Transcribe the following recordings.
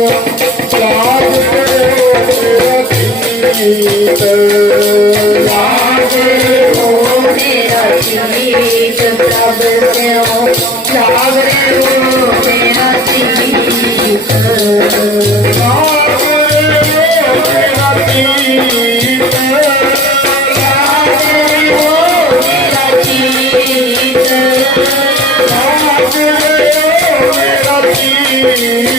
ਚਾਹਤ ਕੋ ਤੇਰਾ ਕੀਤਾ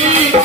Yeah.